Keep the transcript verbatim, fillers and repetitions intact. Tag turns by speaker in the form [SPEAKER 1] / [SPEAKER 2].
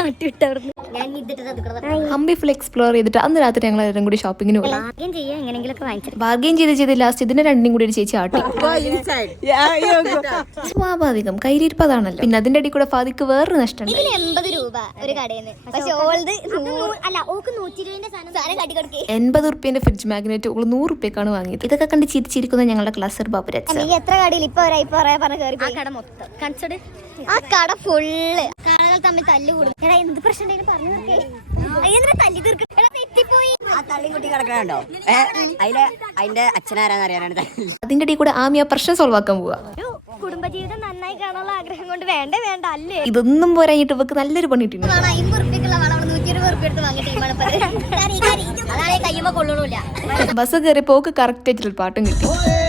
[SPEAKER 1] Hampi full explore ചെയ്തിട്ട് അന്ന് രാത്രി ഞങ്ങൾ എല്ലാവരും കൂടി ഷോപ്പിങ്ങിന് പോയി. ബാർഗെയിൻ ചെയ്ത് ചെയ്ത് ലാസ്റ്റ് ഇതിനെ രണ്ടിനും കൂടി ഒരു ചേച്ചി ആട്ടി. സ്വാഭാവികം കയ്യിലിരിപ്പതാണല്ലോ. പിന്നെ അതിന്റെ അടി കൂടെ ഫാദിക്ക് വേറൊരു നഷ്ടം.
[SPEAKER 2] എൺപത് രൂപ ഒരു കടയിൽ
[SPEAKER 1] എൺപത് റുപ്യന്റെ ഫ്രിഡ്ജ് മാഗ്നറ്റ് ഓള് നൂറ് റുപ്യക്കാണ് വാങ്ങിയത്. ഇതൊക്കെ കണ്ട് ചിരിച്ചിരിക്കുന്ന ഞങ്ങളുടെ ക്ലാസർ ബാബുരച്ച.
[SPEAKER 2] എത്ര കടയിൽ ഇപ്പൊ കട മൊത്തം കൺസോട് ആ കട ഫുള്ള് കടകൾ തമ്മിൽ തല്ല് കൂടും. എടാ എന്ത് പ്രശ്നം തല്ലി തീർക്കപ്പോയി
[SPEAKER 3] അതിന്റെ അച്ഛനാരാന്ന് അറിയാനാണ്.
[SPEAKER 1] അതിന്റെ ഇടയിൽ കൂടെ ആമി ആ പ്രശ്നം സോൾവ് ആക്കാൻ പോവാ.
[SPEAKER 2] കുടുംബജീവിതം നന്നായി കാണാനുള്ള ആഗ്രഹം കൊണ്ട് വേണ്ടേ വേണ്ട അല്ലേ
[SPEAKER 1] ഇതൊന്നും പോരായിട്ട് ഇവക്ക് നല്ലൊരു പണി കിട്ടി. ബസ് കയറി പോക്ക് കറക്റ്റ് ആയിട്ടുള്ള പാട്ടും കിട്ടി.